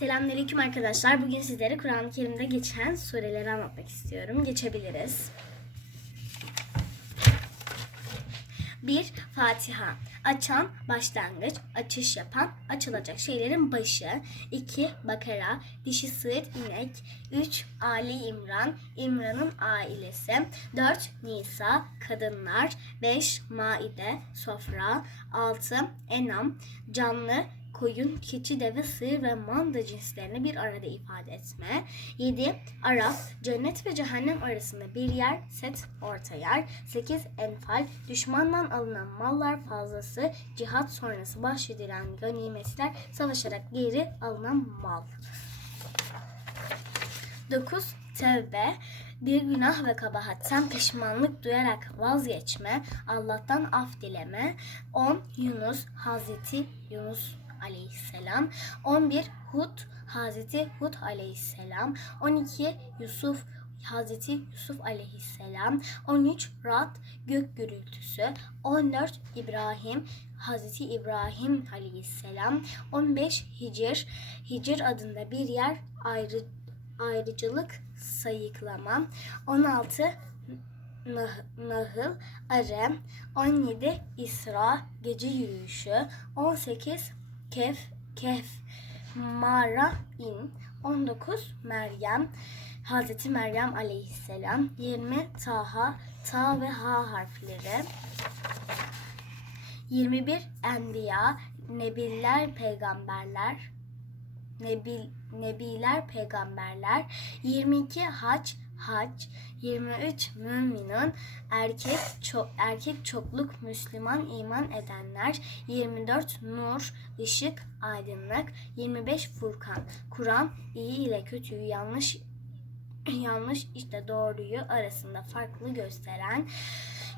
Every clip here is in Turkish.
Selamünaleyküm arkadaşlar. Bugün sizlere Kur'an-ı Kerim'de geçen sureleri anlatmak istiyorum. Geçebiliriz. 1. Fatiha. Açan, başlangıç, açış yapan, açılacak şeylerin başı. 2. Bakara, dişi sığır, inek. 3. Ali İmran, İmran'ın ailesi. 4. Nisa, kadınlar. 5. Maide, sofra. 6. Enam, canlı, koyun, keçi, deve, sığır ve manda cinslerini bir arada ifade etme. 7. Araf, cennet ve cehennem arasında bir yer, set, orta yer. 8. Enfal, düşmandan alınan mallar fazlası, cihat sonrası bahşedilen ganimetler, savaşarak geri alınan mal. 9. Tevbe bir günah ve kabahatten pişmanlık duyarak vazgeçme, Allah'tan af dileme. 10. Yunus, Hazreti Yunus aleyhisselam. 11. Hud, Hazreti Hud aleyhisselam. 12. Yusuf, Hazreti Yusuf aleyhisselam. 13. Rad, gök gürültüsü. 14. İbrahim, Hazreti İbrahim aleyhisselam. 15. Hicr, Hicr adında bir yer ayrı ayrıcılık sayıklama. 16 nah- Nahıl Arı 17 İsra gece yürüyüşü 18 Kehf Kehf Mara İn 19 Meryem Hazreti Meryem aleyhisselam 20 Taha Ta ve Ha harfleri 21 Enbiya Nebiller Peygamberler Nebil, Nebiler Peygamberler 22 Hac Hac 23 Müminun erkek çok erkek çokluk Müslüman iman edenler 24 Nur ışık aydınlık 25 Furkan. Kur'an iyi ile kötüyü yanlış yanlış işte doğruyu arasında farklı gösteren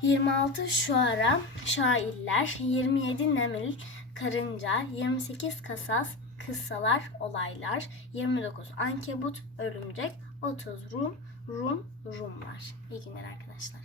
26 Şuara şairler 27 Neml karınca 28 Kasas kıssalar olaylar 29 Ankebut örümcek 30 Rum Rum Rumlar İyi günler arkadaşlar